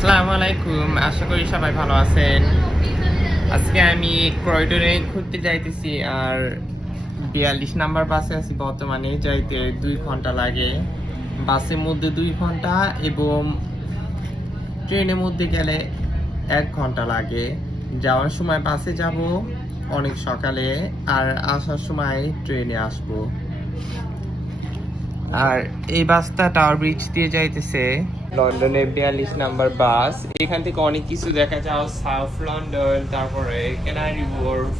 আসসালামু আলাইকুম, আশা করি সবাই ভালো আছেন। আজকে আমি করিডোরে ঘুরতে যাইতেছি আর 42 নাম্বার বাসে আছি। বর্তমানে যাইতে 2 ঘন্টা লাগে, বাসের মধ্যে 2 ঘন্টা এবং ট্রেনের মধ্যে গেলে 1 ঘন্টা লাগে। যাওয়ার সময় বাসে যাব অনেক সকালে, আর আসার সময় ট্রেনে আসবো। আর এই বাসটা টাওয়ার ব্রিজ দিয়ে যাইতেছে, লন্ডনের 42 নাম্বার বাস। এখান থেকে অনেক কিছু দেখা যায়, সাউথ লন্ডন, তারপরে canary wharf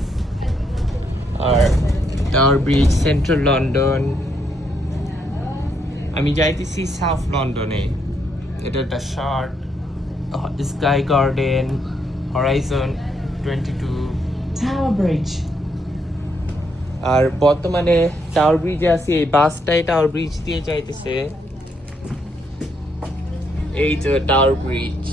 R tower bridge, central London. আমি যাইতেছি সাউথ লন্ডনে। এটা একটা short sky garden, Horizon 22 Tower Bridge. আর বর্তমানে টাওয়ার ব্রিজে আছি। এই বাসটাই টাওয়ার ব্রিজ দিয়ে যাইতেছে। এই তো টাওয়ার ব্রিজ।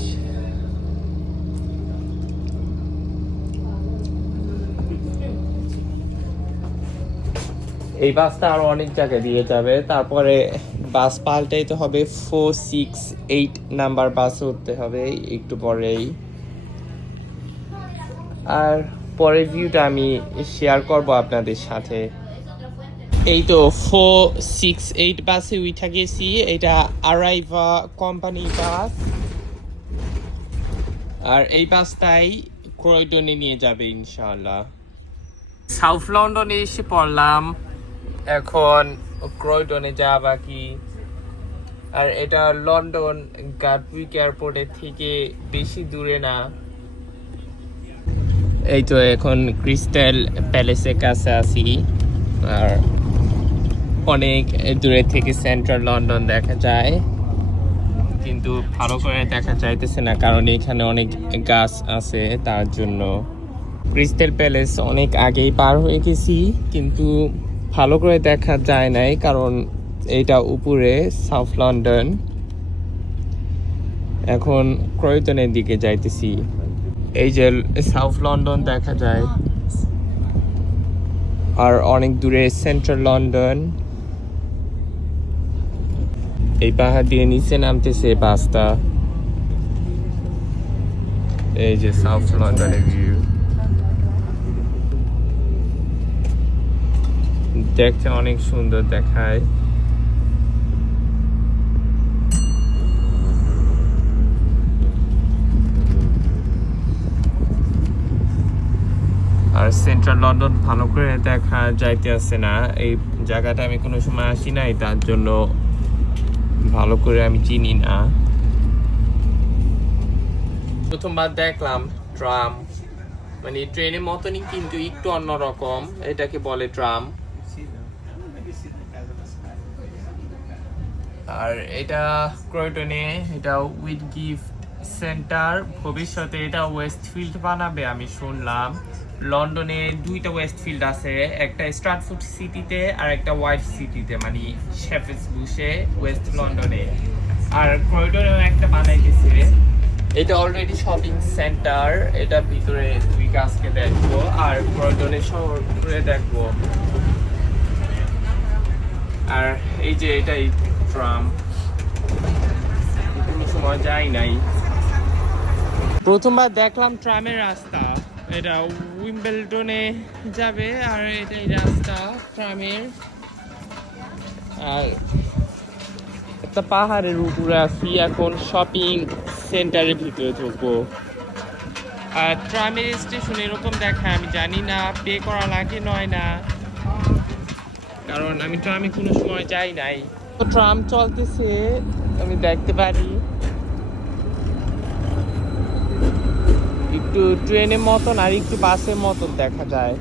এই বাসটা আরো অনেক জায়গায় দিয়ে যাবে, তারপরে বাস পাল্টাইতে হবে। 468 নাম্বার বাসে উঠতে হবে একটু পরেই। আর পরের ভিউটা আমি শেয়ার করব আপনাদের সাথে। এই তো 468 বাসে উঠে গেছি। এটা আরাইভা কোম্পানি বাস, আর এই বাসটাই ক্রয়ডনে নিয়ে যাবে ইনশাআল্লাহ। সাউথ লন্ডনে এসে পড়লাম, এখন ক্রয়ডনে যাওয়া বাকি। আর এটা লন্ডন গাটউইক এয়ারপোর্টের থেকে বেশি দূরে না। এই তো এখন ক্রিস্টাল প্যালেসের কাছে আছি, আর অনেক দূরে থেকে সেন্ট্রাল লন্ডন দেখা যায়, কিন্তু ভালো করে দেখা যাইতেছে না কারণ এখানে অনেক গাছ আছে তার জন্য। ক্রিস্টাল প্যালেস অনেক আগেই পার হয়ে গেছি, কিন্তু ভালো করে দেখা যায় নাই কারণ এটা উপরে সাউথ লন্ডন। এখন ক্রয়টনের দিকে যাইতেছি। এই যে সাউথ লন্ডন দেখা যায়, আর অনেক দূরে সেন্ট্রাল লন্ডন। এই পাহাড় দিয়ে নিচে নামতেছে বাসটা। এই যে সাউথ লন্ডনের ভিউ, দেখতে অনেক সুন্দর দেখায়। আর সেন্ট্রাল লন্ডন ভালো করে দেখা যাইতে আসে না। এই জায়গাটা আমি কোনো সময় আসি নাই, তার জন্য ভালো করে আমি চিনি না। প্রথমবার দেখলাম ট্রাম, মানে ট্রেনের মতনই কিন্তু একটু অন্যরকম। এটাকে বলে ট্রাম। আর এটা ক্রয়টনে, এটা উইথ গিফট সেন্টার। ভবিষ্যতে এটা ওয়েস্টফিল্ড বানাবে আমি শুনলাম। লন্ডনে 2টা ওয়েস্টফিল্ড আছে, একটা স্ট্রাটফোর্ড সিটিতে আর একটা হোয়াইট সিটিতে, মানে শেফিল্ড বুশে ওয়েস্ট লন্ডনে। আর ক্রয়টনেও একটা বানাইতেছে। এটা অলরেডি শপিং সেন্টার, এটা ভিতরে দুই গাছকে দেখবো আর ক্রয়টনের শহর ঘুরে দেখবো। আর এই যে এটাই ট্রাম, কোনো সময় যাই নাই। প্রথমবার দেখলাম ট্রামের রাস্তা। এটা উইম্বলডনে যাবে, আর এটাই রাস্তা ট্রামের। আর একটা পাহাড়ের উপরে আছি, এখন শপিং সেন্টারের ভিতরে ঢুকবো। আর ট্রামের স্টেশন এরকম দেখায়, আমি জানি না পে করা লাগে নয় না, কারণ আমি ট্রামে কোনো সময় যাই নাই। তো ট্রাম চলতেছে, আমি দেখতে পারি। একটু ট্রেনের মতন আর একটু বাসের মতন দেখা যায়।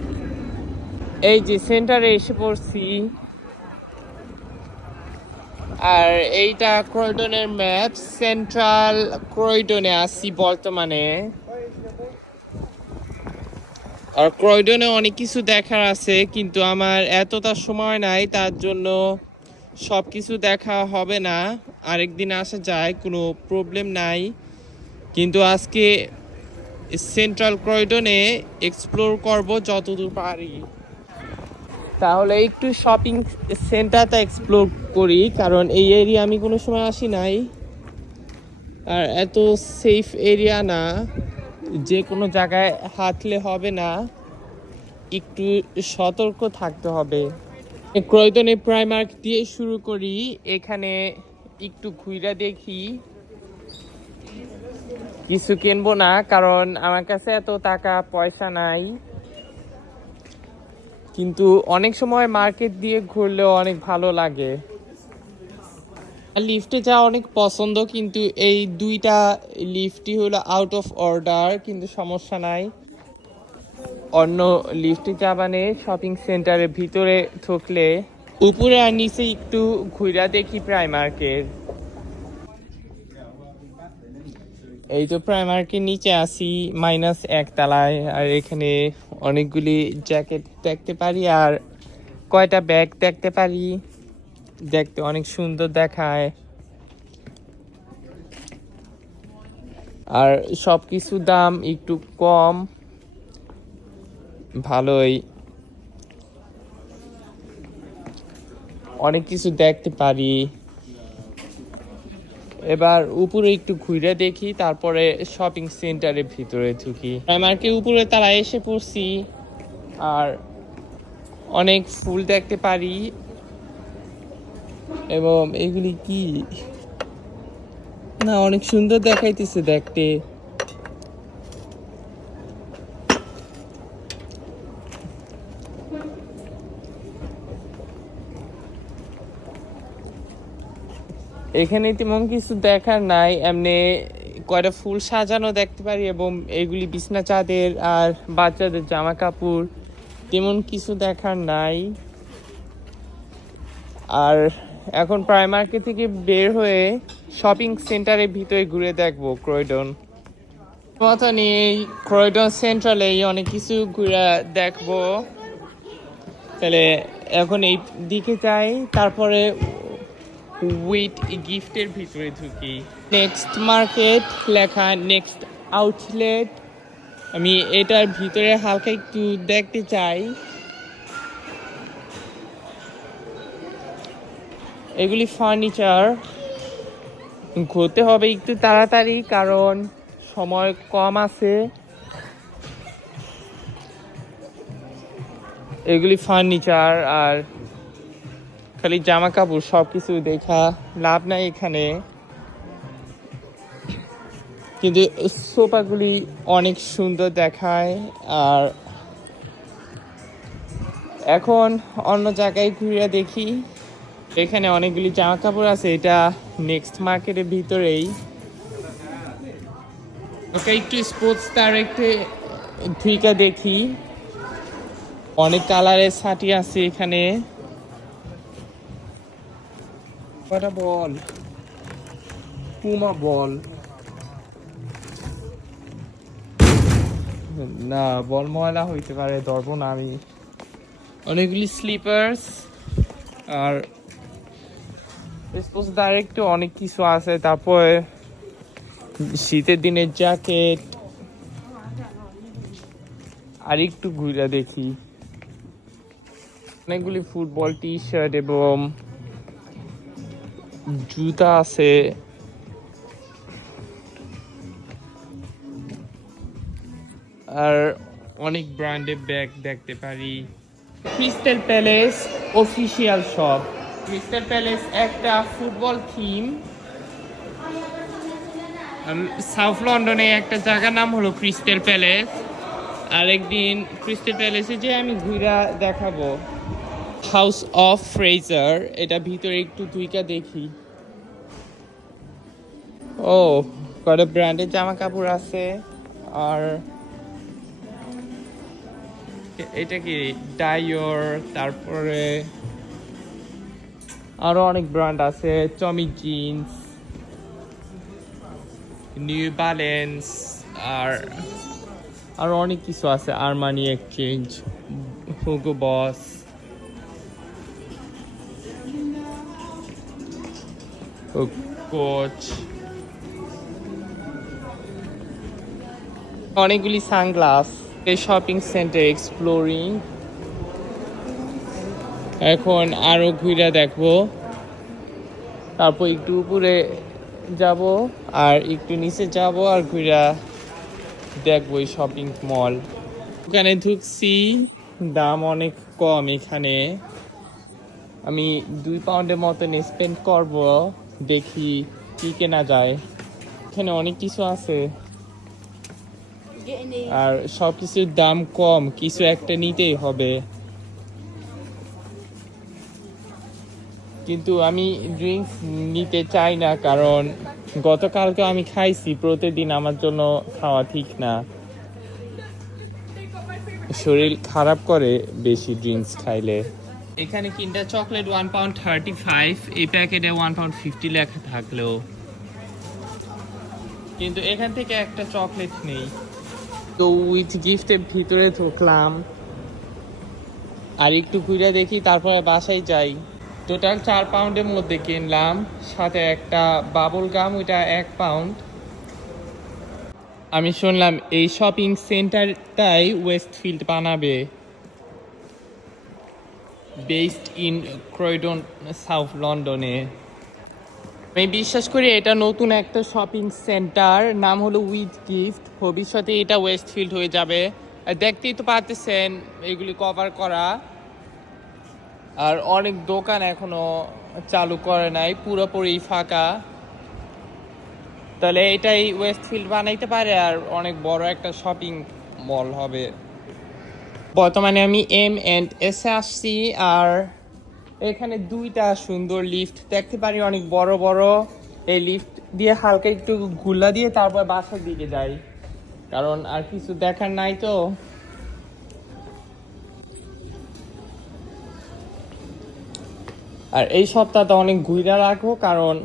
এই যে সেন্টারে এসে পড়ছি, আর এইটা ক্রয়টনের ম্যাপ। সেন্ট্রাল ক্রয়টনে আছি বর্তমানে। আর ক্রয়টনে অনেক কিছু দেখার আছে, কিন্তু আমার এতটা সময় নাই, তার জন্য সব কিছু দেখা হবে না। আরেকদিন আসা যায়, কোনো প্রবলেম নাই। কিন্তু আজকে সেন্ট্রাল ক্রয়টনে এক্সপ্লোর করব যতদূর পারি। তাহলে একটু শপিং সেন্টারটা এক্সপ্লোর করি, কারণ এই এরিয়া আমি কোনো সময় আসি নাই। আর এত সেফ এরিয়া না, যে কোনো জায়গায় হাঁটলে হবে না, একটু সতর্ক থাকতে হবে। ক্রয়দনে প্রাইমার্ক দিয়ে শুরু করি। এখানে একটু ঘুরে দেখি, কিছু কিনবো না কারণ আমার কাছে এত টাকা পয়সা নাই, কিন্তু অনেক সময় মার্কেট দিয়ে ঘুরলেও অনেক ভালো লাগে। লিফটে যাওয়া অনেক পছন্দ, কিন্তু এই দুইটা লিফটই হলো আউট অফ অর্ডার, কিন্তু সমস্যা নাই, অন্য লিফটে যাবানে শপিং সেন্টারের ভিতরে ঢুকলে উপরে আর নিচে একটু ঘুরা দেখি প্রাইমার্কের। এই তো প্রাইমার্কের নিচে আসি -1 তলায়, আর এখানে অনেকগুলি জ্যাকেট দেখতে পারি আর কয়টা ব্যাগ দেখতে পারি, দেখতে অনেক সুন্দর দেখায়। আর সব কিছু দাম একটু কম, ভালোই, অনেক কিছু দেখতে পারি। এবার উপরে একটু ঘুরে দেখি, তারপরে শপিং সেন্টারের ভিতরে ঢুকি। প্রাইমার্কের উপরে তারা এসে পড়ছি, আর অনেক ফুল দেখতে পারি। এবং এগুলি কি না, অনেক সুন্দর দেখাইতেছে দেখতে। এখানে তেমন কিছু দেখার নাই, এমনি কয়টা ফুল সাজানো দেখতে পারি, এবং এগুলি বিছনা চাদর আর বাচ্চাদের জামা কাপড়, তেমন কিছু দেখার নাই। আর এখন প্রাইমার্কেট থেকে বের হয়ে শপিং সেন্টারের ভিতরে ঘুরে দেখবো ক্রয়ডন। মতন এই ক্রয়ডন সেন্ট্রালে অনেক কিছু ঘুরে দেখবো। তাহলে এখন এই দিকে যাই, তারপরে উইথ গিফটের ভিতরে ঢুকি। নেক্সট মার্কেট লেখা, নেক্সট আউটলেট। আমি এটার ভিতরে হালকা একটু দেখতে চাই। এগুলি ফার্নিচার, ঘুরতে হবে একটু তাড়াতাড়ি কারণ সময় কম আছে। এগুলি ফার্নিচার আর খালি জামা কাপড়, সব কিছু দেখা লাভ নাই এখানে, কিন্তু সোফাগুলি অনেক সুন্দর দেখায়। আর এখন অন্য জায়গায় ঘুরে দেখি, এখানে অনেকগুলি জামা কাপড় আছে। এটা নেক্সট মার্কেটের ভিতরেই। ওকে, একটু স্পোর্টস ডাইরেক্টে ধুইকা দেখি, অনেক কালারের শাড়ি আছে এখানে। কটা বল, পুমা বল না, বল ময়লা হইতে পারে, ধরবো না আমি। অনেকগুলি স্লিপার্স আর স্পোর্টস ডাইরেক্টে অনেক কিছু আছে। তারপরে শীতের দিনের জ্যাকেট, আর একটু ঘুরে দেখি। অনেকগুলি ফুটবল টি শার্ট এবং জুতা আছে। আর অনেক ব্র্যান্ডের ব্যাগ দেখতে পারি। Crystal palace official shop. Crystal palace একটা ফুটবল থিম। সাউথ লন্ডনে একটা জায়গার নাম হলো ক্রিস্টাল প্যালেস। আরেকদিন ক্রিস্টাল প্যালেসে যে আমি ঘুরা দেখাবো। হাউস অফ ফ্রেজার, এটা ভিতরে একটু দুইটা দেখি। ও, কটা ব্র্যান্ডের জামা কাপড় আছে। আর এটা কি ডাইওর, তারপরে আরো অনেক ব্র্যান্ড আছে, টমি জিন্স, নিউ ব্যালেন্স, আর আরো অনেক কিছু আছে, আরমানি এক্সচেঞ্জ, হুগো বস। কোচ, অনেকগুলি সানগ্লাস। এই শপিং সেন্টার এক্সপ্লোরিং। এখন আরো ঘুরে দেখবো, তারপর একটু উপরে যাব আর একটু নিচে যাব আর ঘুরা দেখবো শপিং মল। ওখানে ঢুকছি, দাম অনেক কম এখানে। আমি 2 পাউন্ডের মতন স্পেন্ড করব, দেখি কি কেনা যায়। এখানে অনেক কিছু আছে আর সব কিছুর দাম কম, কিছু একটা নিতেই হবে। কিন্তু আমি ড্রিঙ্কস নিতে চাই না, কারণ গতকালকে আমি খাইছি, প্রতিদিন আমার জন্য খাওয়া ঠিক না, শরীর খারাপ করে বেশি ড্রিঙ্কস খাইলে। এখানে কিন্ডার চকলেট 1 পাউন্ড 35, এই প্যাকেটে 1 পাউন্ড 50 লেখা থাকলেও কিন্তু এখান থেকে একটা চকলেট নেই। তো উইথ গিফটের ভিতরে ঢুকলাম আর একটু ঘুরে দেখি, তারপরে বাসায় যাই। টোটাল 4 পাউন্ডের মধ্যে কিনলাম, সাথে একটা বাবল গাম, ওইটা 1 পাউন্ড। আমি শুনলাম এই শপিং সেন্টারটাই ওয়েস্টফিল্ড বানাবে, বেসড ইন ক্রয়ডন, সাউথ লন্ডনে। আমি বিশ্বাস করি এটা নতুন একটা শপিং সেন্টার, নাম হলো উইথ গিফট। ভবিষ্যতে এটা ওয়েস্টফিল্ড হয়ে যাবে। আর দেখতেই তো পারতেছেন এগুলি কভার করা, আর অনেক দোকান এখনো চালু করে নাই, পুরোপুরি ফাঁকা। তাহলে এটাই ওয়েস্টফিল্ড বানাইতে পারে আর অনেক বড় একটা শপিং মল হবে। বর্তমানে আমি M&S এ আসছি, আর এখানে 2টা সুন্দর লিফট দেখতে পারি, অনেক বড় বড়। এই লিফট দিয়ে হালকা একটু ঘুলা দিয়ে তারপর বাসার দিকে যাই, কারণ আর কিছু দেখার নাই তো। আর এই সপ্তাহটা অনেক ঘুরে রাখবো, কারণ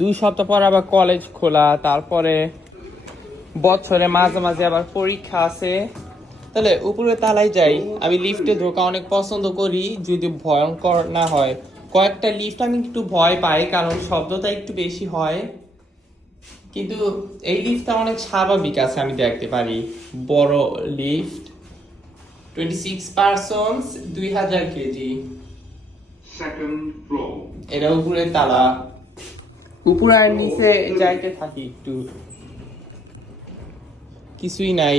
2 সপ্তাহ পর আবার কলেজ খোলা, তারপরে বছরে মাঝে মাঝে আবার পরীক্ষা আছে। তাহলে উপরে তালাই যাই। আমি লিফটে ঢোকা অনেক পছন্দ করি, যদি ভয়ঙ্কর না হয়। কয়েকটা লিফট আমি একটু ভয় পাই, কারণ শব্দটা একটু বেশি হয়, কিন্তু এই লিফটটা অনেক স্বাভাবিক আছে, আমি দেখতে পারি। বড় লিফট, 26 পারসনস, 2000 কেজি। এটা উপরে তালা, উপরে আর নিচে যাইতে থাকি, একটু কিছুই নাই।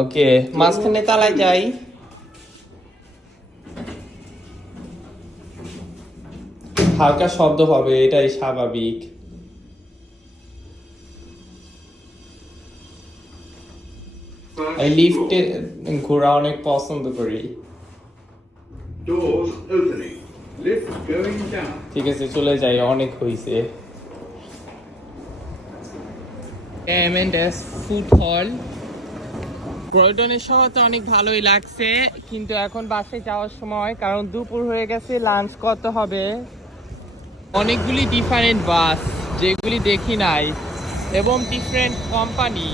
ওকে, মাঝখানে তালায় যাই। হালকা শব্দ হবে, এটাই স্বাভাবিক। এই লিফটে ঘোরা অনেক পছন্দ করি। ঠিক আছে, চলে যাই, অনেক হয়েছে। M&S ফুড হল ক্রয়ডনের শহরটা অনেক ভালোই লাগছে, কিন্তু এখন বাসায় যাওয়ার সময়, কারণ দুপুর হয়ে গেছে, লাঞ্চ করতে হবে। অনেকগুলি ডিফারেন্ট বাস যেগুলি দেখি নাই, এবং ডিফারেন্ট কোম্পানি।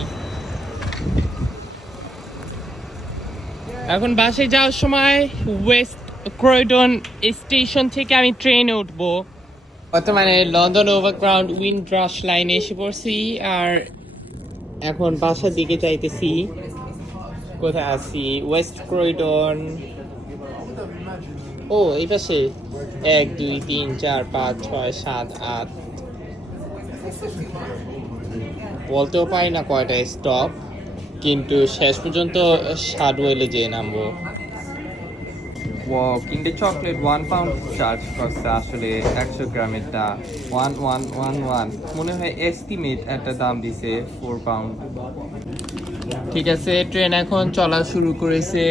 এখন বাসায় যাওয়ার সময় ওয়েস্ট ক্রয়ডন স্টেশন থেকে আমি ট্রেনে উঠবো। বর্তমানে লন্ডন ওভারগ্রাউন্ড উইন্ডরাশ লাইনে এসে পড়ছি, আর এখন বাসার দিকে যাইতেছি। কোথায় আছি? West Croydon. ও, এই পাশে 1 2 3 4 5 6 7 8, বলতেও পারি না কয়টা স্টপ, কিন্তু শেষ পর্যন্ত শাডওয়েলে যেয়ে নামবো। কিন্ডার চকলেট 1 পাউন্ড চার্জ করছে, আসলে 100 গ্রামেরটা 1111, মনে হয় এস্টিমেট একটা দাম দিছে 4 পাউন্ড। ঠিক আছে, ট্রেন এখন চলা শুরু করেছে।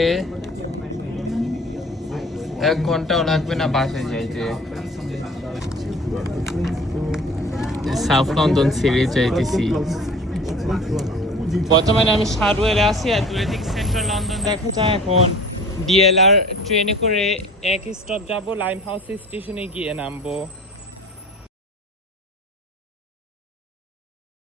1 ঘন্টাও লাগবে না বাসে যাইতে। সাউথ লন্ডন ছেড়ে যাইতেছি। বর্তমানে আমি শাডওয়েলে আছি, আর দূরে থেকে সেন্ট্রাল লন্ডন দেখা যায়। এখন DLR ট্রেনে করে 1 স্টপ যাব, লাইম হাউস স্টেশনে গিয়ে নামবো।